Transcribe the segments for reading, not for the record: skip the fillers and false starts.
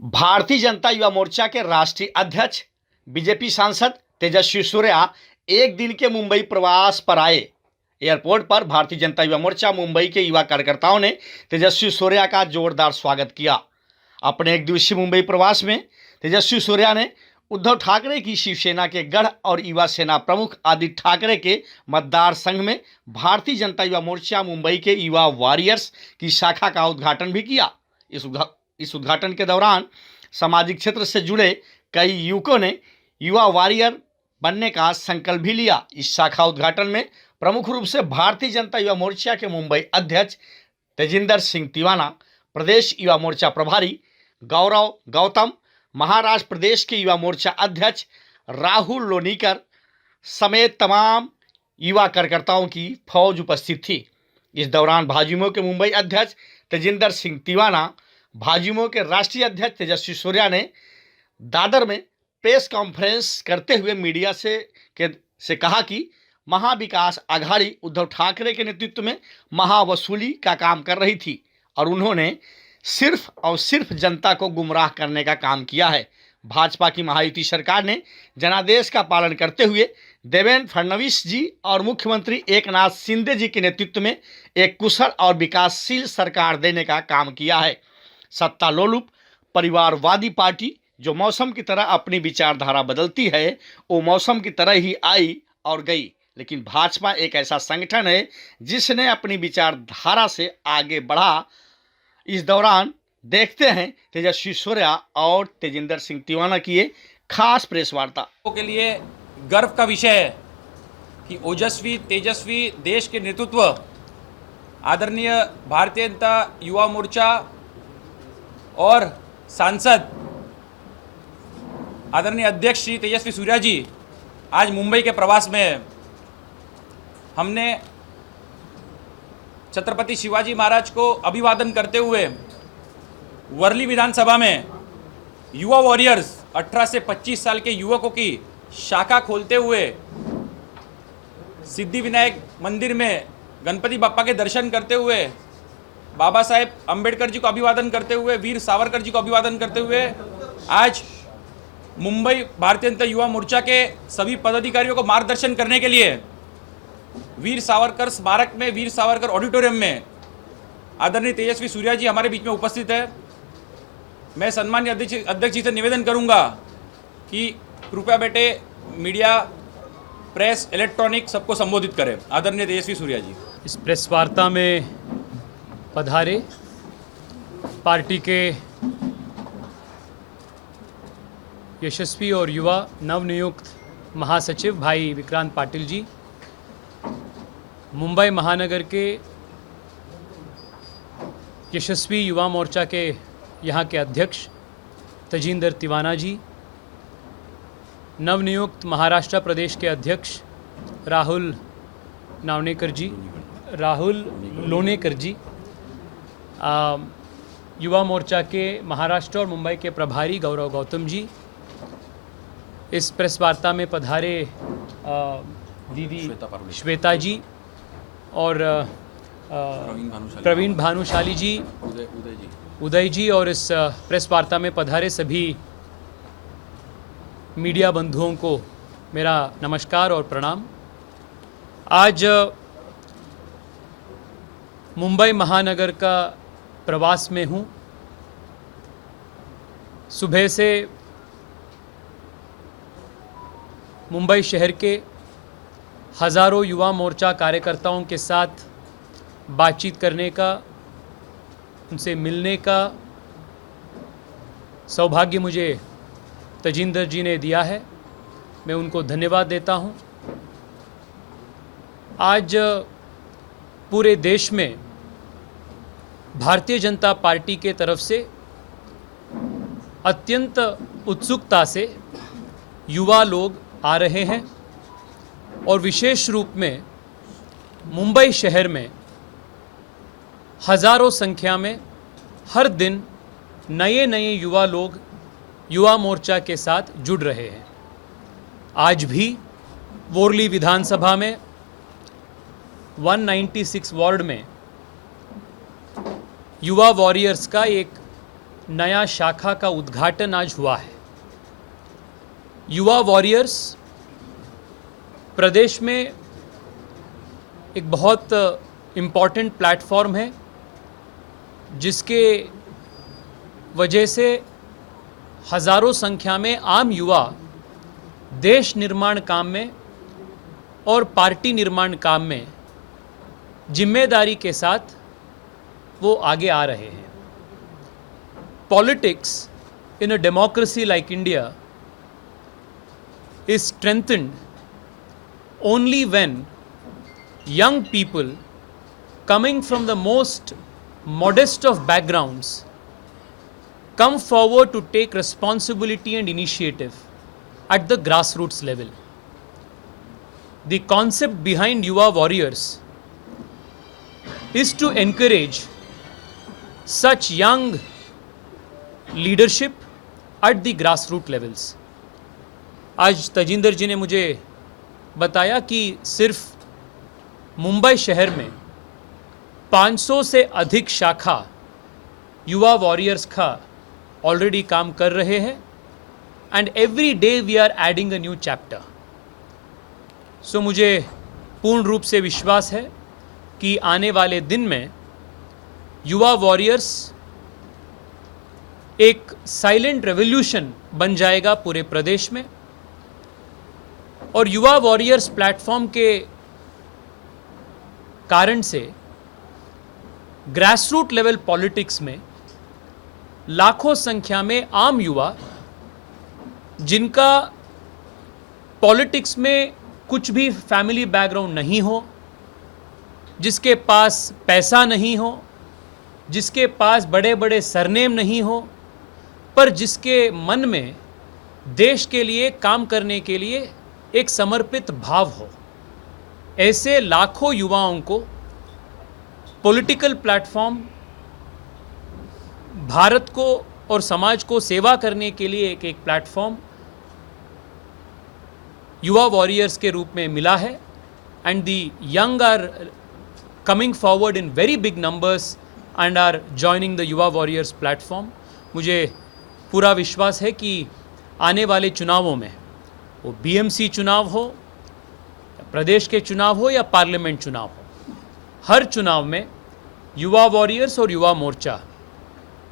भारतीय जनता युवा मोर्चा के राष्ट्रीय अध्यक्ष बीजेपी सांसद तेजस्वी सूर्या एक दिन के मुंबई प्रवास पर आए। एयरपोर्ट पर भारतीय जनता युवा मोर्चा मुंबई के युवा कार्यकर्ताओं ने तेजस्वी सूर्या का जोरदार स्वागत किया। अपने एक दिवसीय मुंबई प्रवास में तेजस्वी सूर्या ने उद्धव ठाकरे की शिवसेना के गढ़ और युवा सेना प्रमुख आदित्य ठाकरे के मतदार संघ में भारतीय जनता युवा मोर्चा मुंबई के युवा वॉरियर्स की शाखा का उद्घाटन भी किया। इस उद्घाटन के दौरान सामाजिक क्षेत्र से जुड़े कई युवकों ने युवा वॉरियर बनने का संकल्प भी लिया। इस शाखा उद्घाटन में प्रमुख रूप से भारतीय जनता युवा मोर्चा के मुंबई अध्यक्ष तेजिंदर सिंह तिवाना, प्रदेश युवा मोर्चा प्रभारी गौरव गौतम, महाराष्ट्र प्रदेश के युवा मोर्चा अध्यक्ष राहुल लोनीकर समेत तमाम युवा कार्यकर्ताओं की फौज उपस्थित थी। इस दौरान भाजयुमो के मुंबई अध्यक्ष तेजिंदर सिंह तिवाना, भाजयुमो के राष्ट्रीय अध्यक्ष तेजस्वी सूर्या ने दादर में प्रेस कॉन्फ्रेंस करते हुए मीडिया से कहा कि महाविकास आघाड़ी उद्धव ठाकरे के नेतृत्व में महावसूली का काम कर रही थी और उन्होंने सिर्फ और सिर्फ जनता को गुमराह करने का काम किया है। भाजपा की महायुति सरकार ने जनादेश का पालन करते हुए देवेंद्र फडणवीस जी और मुख्यमंत्री एकनाथ शिंदे जी के नेतृत्व में एक कुशल और विकासशील सरकार देने का काम किया है। सत्ता लोलुप परिवारवादी पार्टी जो मौसम की तरह अपनी विचारधारा बदलती है, वो मौसम की तरह ही आई और गई, लेकिन भाजपा एक ऐसा संगठन है जिसने अपनी विचारधारा से आगे बढ़ा। इस दौरान देखते हैं तेजस्वी सूर्या और तेजिंदर सिंह तिवाना की ये खास प्रेस वार्ता। के लिए गर्व का विषय है कि ओजस्वी तेजस्वी देश के नेतृत्व आदरणीय भारतीय जनता युवा मोर्चा और सांसद आदरणीय अध्यक्ष श्री तेजस्वी सूर्या जी आज मुंबई के प्रवास में है। हमने छत्रपति शिवाजी महाराज को अभिवादन करते हुए वर्ली विधानसभा में युवा वॉरियर्स 18 से 25 साल के युवकों की शाखा खोलते हुए सिद्धिविनायक मंदिर में गणपति बाप्पा के दर्शन करते हुए बाबा साहेब अंबेडकर जी को अभिवादन करते हुए वीर सावरकर जी को अभिवादन करते हुए आज मुंबई भारतीय जनता युवा मोर्चा के सभी पदाधिकारियों को मार्गदर्शन करने के लिए वीर सावरकर स्मारक में वीर सावरकर ऑडिटोरियम में आदरणीय तेजस्वी सूर्या जी हमारे बीच में उपस्थित है। मैं सम्मानीय अध्यक्ष जी से निवेदन करूंगा कि कृपया बेटे मीडिया, प्रेस, इलेक्ट्रॉनिक सबको संबोधित करें। आदरणीय तेजस्वी सूर्या जी इस प्रेस वार्ता में पधारे पार्टी के यशस्वी और युवा नवनियुक्त महासचिव भाई विक्रांत पाटिल जी, मुंबई महानगर के यशस्वी युवा मोर्चा के यहाँ के अध्यक्ष तेजिंदर तिवाना जी, नवनियुक्त महाराष्ट्र प्रदेश के अध्यक्ष राहुल लोनेकर जी, युवा मोर्चा के महाराष्ट्र और मुंबई के प्रभारी गौरव गौतम जी, इस प्रेस वार्ता में पधारे दीदी श्वेता जी और प्रवीण भानुशाली जी, उदय जी और इस प्रेस वार्ता में पधारे सभी मीडिया बंधुओं को मेरा नमस्कार और प्रणाम। आज मुंबई महानगर का प्रवास में हूँ। सुबह से मुंबई शहर के हज़ारों युवा मोर्चा कार्यकर्ताओं के साथ बातचीत करने का, उनसे मिलने का सौभाग्य मुझे तेजिंदर जी ने दिया है। मैं उनको धन्यवाद देता हूं। आज पूरे देश में भारतीय जनता पार्टी के तरफ से अत्यंत उत्सुकता से युवा लोग आ रहे हैं और विशेष रूप में मुंबई शहर में हज़ारों संख्या में हर दिन नए युवा लोग युवा मोर्चा के साथ जुड़ रहे हैं। आज भी वर्ली विधानसभा में 196 वार्ड में युवा वॉरियर्स का एक नया शाखा का उद्घाटन आज हुआ है। युवा वॉरियर्स प्रदेश में एक बहुत इम्पॉर्टेंट प्लेटफॉर्म है, जिसके वजह से हज़ारों संख्या में आम युवा देश निर्माण काम में और पार्टी निर्माण काम में जिम्मेदारी के साथ वो आगे आ रहे हैं। Politics in a democracy like India is strengthened only when young people coming from the most modest of backgrounds come forward to take responsibility and initiative at the grassroots level. The concept behind Yuva Warriors is to encourage such young leadership at the grassroots levels. आज तजिंदर जी ने मुझे बताया कि सिर्फ मुंबई शहर में 500 से अधिक शाखा युवा वॉरियर्स का ऑलरेडी काम कर रहे हैं, and every day we are adding a new chapter. So मुझे पूर्ण रूप से विश्वास है कि आने वाले दिन में युवा वॉरियर्स एक साइलेंट रेवोल्यूशन बन जाएगा पूरे प्रदेश में, और युवा वॉरियर्स प्लेटफॉर्म के कारण से ग्रासरूट लेवल पॉलिटिक्स में लाखों संख्या में आम युवा, जिनका पॉलिटिक्स में कुछ भी फैमिली बैकग्राउंड नहीं हो, जिसके पास पैसा नहीं हो, जिसके पास बड़े बड़े सरनेम नहीं हो, पर जिसके मन में देश के लिए काम करने के लिए एक समर्पित भाव हो, ऐसे लाखों युवाओं को पॉलिटिकल प्लेटफॉर्म भारत को और समाज को सेवा करने के लिए एक प्लेटफॉर्म युवा वॉरियर्स के रूप में मिला है, and the young are coming forward in very big numbers and are joining the Yuva warriors platform. मुझे पूरा विश्वास है कि आने वाले चुनावों में, वो बीएमसी चुनाव हो, प्रदेश के चुनाव हो या पार्लियामेंट चुनाव हो, हर चुनाव में युवा वॉरियर्स और युवा मोर्चा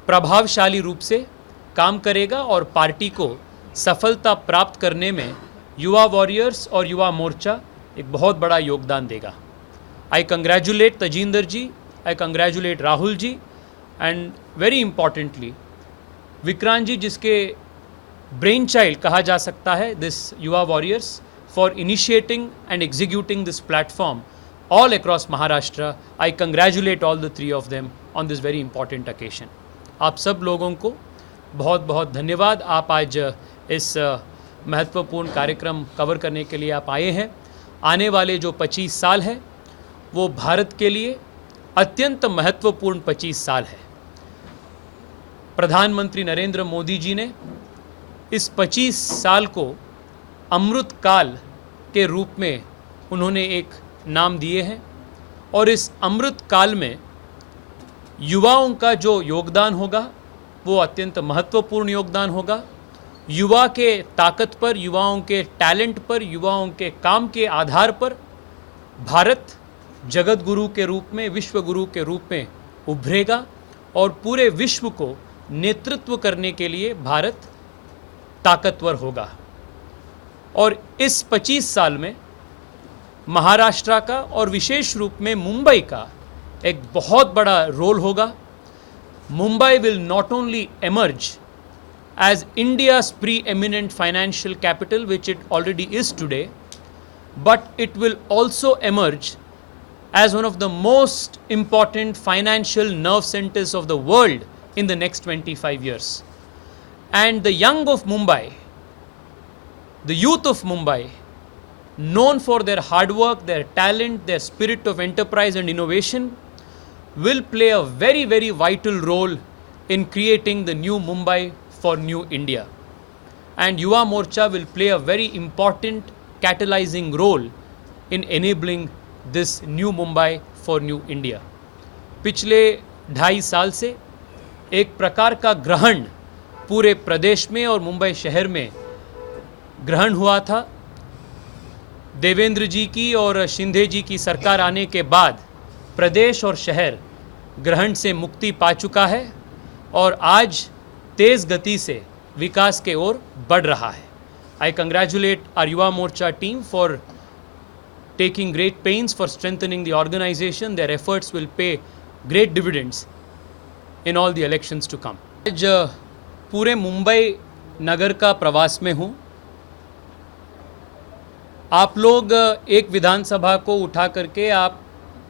प्रभावशाली रूप से काम करेगा और पार्टी को सफलता प्राप्त करने में युवा वॉरियर्स और युवा मोर्चा एक बहुत बड़ा योगदान देगा। I congratulate Tajinder ji, I congratulate Rahul ji, and very importantly Vikrant ji, जिसके ब्रेन चाइल्ड कहा जा सकता है this Yuva warriors, for initiating and executing this platform all across Maharashtra. I congratulate all the three of them on this very important occasion. आप सब लोगों को बहुत बहुत धन्यवाद। आप आज इस महत्वपूर्ण कार्यक्रम कवर करने के लिए आप आए हैं। आने वाले जो 25 साल है वो भारत के लिए अत्यंत महत्वपूर्ण 25 साल है। प्रधानमंत्री नरेंद्र मोदी जी ने इस 25 साल को अमृत काल के रूप में उन्होंने एक नाम दिए हैं, और इस अमृत काल में युवाओं का जो योगदान होगा वो अत्यंत महत्वपूर्ण योगदान होगा। युवा के ताकत पर, युवाओं के टैलेंट पर, युवाओं के काम के आधार पर भारत जगत गुरु के रूप में, विश्व गुरु के रूप में उभरेगा, और पूरे विश्व को नेतृत्व करने के लिए भारत ताकतवर होगा। और इस 25 साल में महाराष्ट्र का और विशेष रूप में मुंबई का एक बहुत बड़ा रोल होगा। Mumbai will not only emerge as India's preeminent financial capital, which it already is today, but it will also emerge as one of the most important financial nerve centers of the world in the next 25 years. And the young of Mumbai, the youth of Mumbai, known for their hard work, their talent, their spirit of enterprise and innovation, will play a very, very vital role in creating the new Mumbai for new India. And Yuva Morcha will play a very important catalyzing role in enabling this new Mumbai for new India. पिछले 2.5 साल से एक प्रकार का ग्रहण पूरे प्रदेश में और मुंबई शहर में ग्रहण हुआ था। देवेंद्र जी की और शिंदे जी की सरकार आने के बाद प्रदेश और शहर ग्रहण से मुक्ति पा चुका है और आज तेज़ गति से विकास के ओर बढ़ रहा है। आई congratulate our Yuva Morcha team for taking great pains for strengthening the organization. Their efforts will pay great dividends in all the elections to come. आज पूरे मुंबई नगर का प्रवास में हूँ। आप लोग एक विधानसभा को उठा करके आप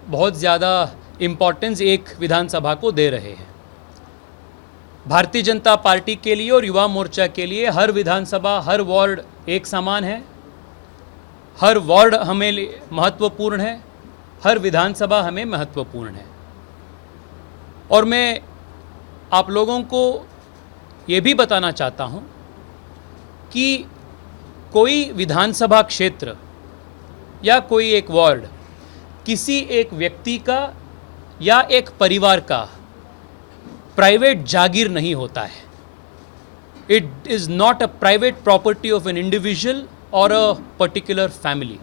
बहुत ज़्यादा इम्पोर्टेंस एक विधानसभा को दे रहे हैं। भारतीय जनता पार्टी के लिए और युवा मोर्चा के लिए हर विधानसभा, हर वार्ड एक समान है। हर वार्ड हमें महत्वपूर्ण है, हर विधानसभा हमें महत्वपूर्ण है। और मैं आप लोगों को ये भी बताना चाहता हूँ कि कोई विधानसभा क्षेत्र या कोई एक वार्ड किसी एक व्यक्ति का या एक परिवार का प्राइवेट जागीर नहीं होता है। It is not a private property of an individual और अ पर्टिकुलर फैमिली।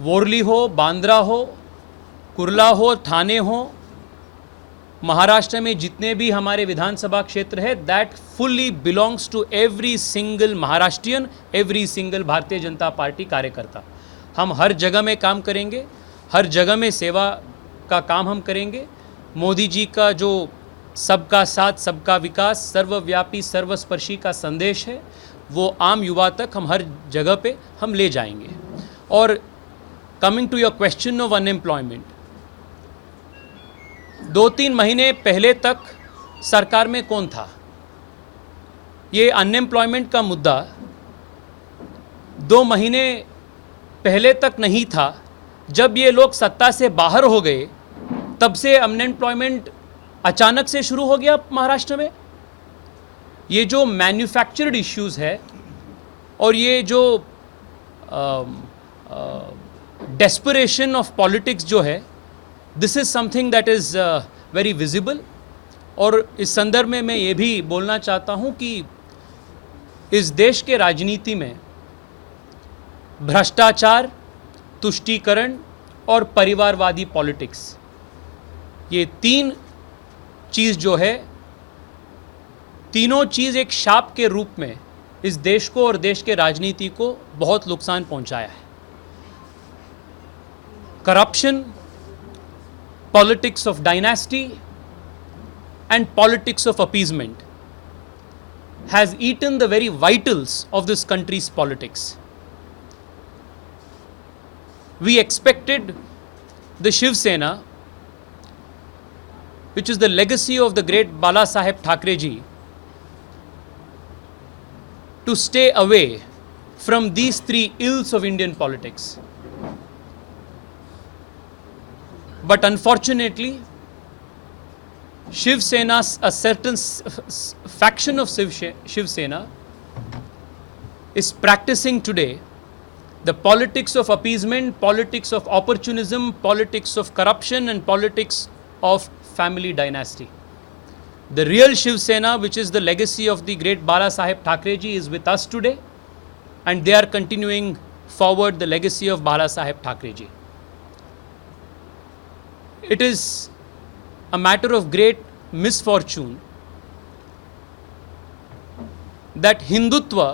वोरली हो, बांद्रा हो, कुर्ला हो, ठाणे हो, महाराष्ट्र में जितने भी हमारे विधानसभा क्षेत्र है, that fully belongs to every single Maharashtrian, every single Bharatiya Janata party कार्यकर्ता। हम हर जगह में काम करेंगे, हर जगह में सेवा का काम हम करेंगे। मोदी जी का जो सबका साथ, सबका विकास, सर्वव्यापी, सर्वस्पर्शी का संदेश है, वो आम युवा तक हम हर जगह पे हम ले जाएंगे। और coming to your question of unemployment, 2-3 महीने पहले तक सरकार में कौन था? ये अनएम्प्लॉयमेंट का मुद्दा 2 महीने पहले तक नहीं था। जब ये लोग सत्ता से बाहर हो गए तब से अनएम्प्लॉयमेंट अचानक से शुरू हो गया महाराष्ट्र में। ये जो मैन्युफैक्चर्ड इश्यूज है और ये जो डेस्परेशन ऑफ पॉलिटिक्स जो है, this is something that is very visible. और इस संदर्भ में मैं ये भी बोलना चाहता हूँ कि इस देश के राजनीति में भ्रष्टाचार, तुष्टीकरण और परिवारवादी पॉलिटिक्स, ये 3 चीज़ जो है, तीनों चीज़ एक शाप के रूप में इस देश को और देश के राजनीति को बहुत नुकसान पहुंचाया है। Corruption, politics of dynasty and politics of appeasement has eaten the very vitals of this country's politics. We expected the Shiv Sena, which is the legacy of the great Bala Saheb Thackeray ji, to stay away from these 3 ills of Indian politics. But unfortunately, Shiv Sena, a certain faction of Shiv Sena is practicing today the politics of appeasement, politics of opportunism, politics of corruption and politics of family dynasty. The real Shiv Sena, which is the legacy of the great Bala Saheb Thackeray ji, is with us today, and they are continuing forward the legacy of Bala Saheb Thackeray ji. It is a matter of great misfortune that Hindutva,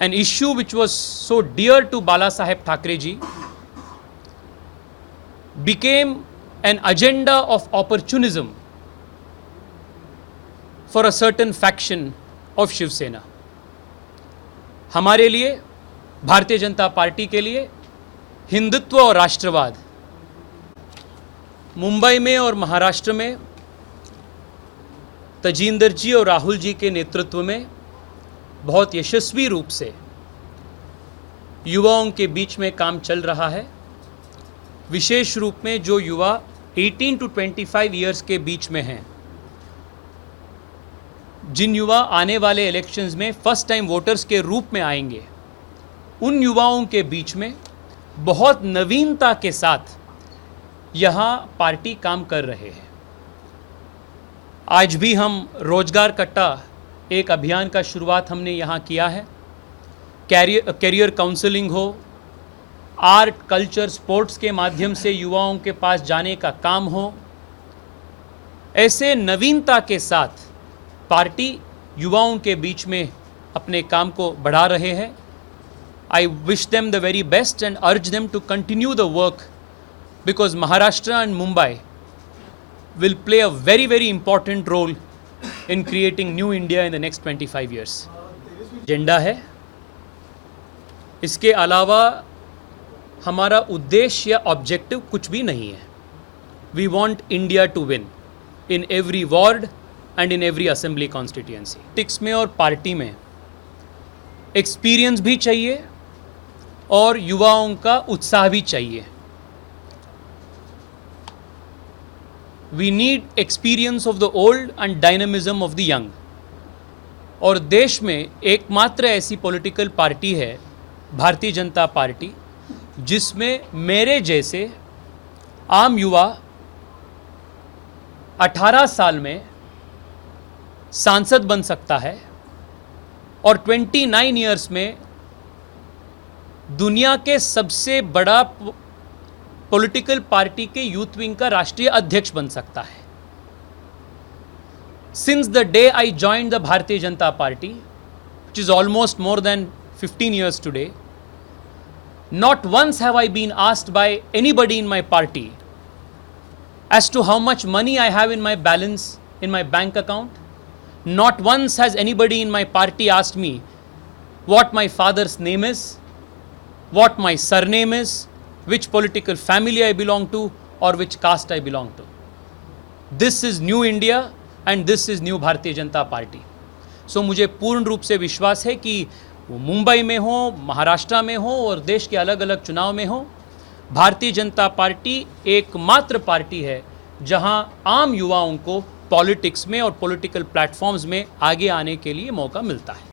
an issue which was so dear to Bala Saheb Thackeray ji, became an agenda of opportunism for a certain faction of Shiv Sena. हमारे लिए, भारतीय Janata party के लिए, हिंदुत्व और राष्ट्रवाद मुंबई में और महाराष्ट्र में तजिंदर जी और राहुल जी के नेतृत्व में बहुत यशस्वी रूप से युवाओं के बीच में काम चल रहा है। विशेष रूप में जो युवा 18 to 25 ईयर्स के बीच में हैं, जिन युवा आने वाले इलेक्शंस में फर्स्ट टाइम वोटर्स के रूप में आएंगे, उन युवाओं के बीच में बहुत नवीनता के साथ यहाँ पार्टी काम कर रहे हैं। आज भी हम रोजगार कट्टा एक अभियान का शुरुआत हमने यहाँ किया है। कैरियर काउंसलिंग हो, आर्ट, कल्चर, स्पोर्ट्स के माध्यम से युवाओं के पास जाने का काम हो, ऐसे नवीनता के साथ पार्टी युवाओं के बीच में अपने काम को बढ़ा रहे हैं। I wish them the very best and urge them to continue the work because Maharashtra and Mumbai will play a very, very important role in creating new India in the next 25 years. Agenda है, इसके अलावा हमारा उद्देश्य या objective कुछ भी नहीं है। We want India to win in every ward and in every assembly constituency. Politics में और पार्टी में एक्सपीरियंस भी चाहिए और युवाओं का उत्साह भी चाहिए। We need experience of the old and dynamism of the young. और देश में एकमात्र ऐसी पॉलिटिकल पार्टी है भारतीय जनता पार्टी जिसमें मेरे जैसे आम युवा 18 साल में सांसद बन सकता है और 29 इयर्स में दुनिया के सबसे बड़ा पॉलिटिकल पार्टी के यूथ विंग का राष्ट्रीय अध्यक्ष बन सकता है। Since the day I joined the Bharatiya Janata Party, which is almost more than 15 years today, not once have I been asked by anybody in my party as to how much money I have in my balance in my bank account. Not once has anybody in my party asked me what my father's name is, what my surname is, which political family I belong to or which caste I belong to. This is new India and this is new Bharatiya Janata Party. So मुझे पूर्ण रूप से विश्वास है कि वो मुंबई में हो, महाराष्ट्र में हो और देश के अलग अलग चुनाव में हो, भारतीय जनता पार्टी एकमात्र पार्टी है जहां आम युवाओं को पॉलिटिक्स में और पॉलिटिकल प्लेटफॉर्म्स में आगे आने के लिए मौका मिलता है।